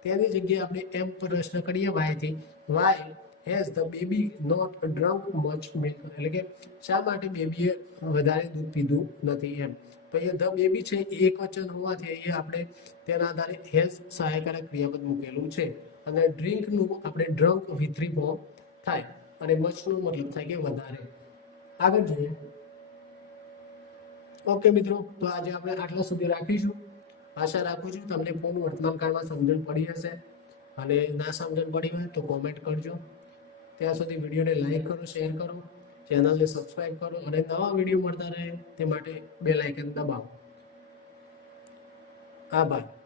તેની જગ્યાએ આપણે એમ પ્રશ્ન કરીએ વાયથી, why has the baby not drunk much milk, એટલે કે શા માટે બેબીએ વધારે દૂધ પીધું નથી એમ. તો એ ધ બેબી છે એ એક વચન હોવાથી એ આપણે તેના આધારે હેઝ સહાયકારક ક્રિયાપદ મૂકેલું છે અને ડ્રિંકનું આપણે ડ્રંક V3 ફોર્મ થાય અને મચનો મતલબ થાય કે વધારે. આગળ જોઈએ, ઓકે મિત્રો, તો આજે આપણે આટલા સુધી રાખીશું. આશા રાખું છું તમને પૂર્ણ વર્તમાન કાળમાં સમજણ પડી હશે અને ના સમજણ પડી હોય તો કોમેન્ટ કરજો. ત્યાં સુધી વિડીયોને લાઈક કરો, શેર કરો, ચેનલને સબસ્ક્રાઈબ કરો અને નવા વિડીયો મળતા રહે તે માટે બેલ આઇકન દબાવો. આભાર.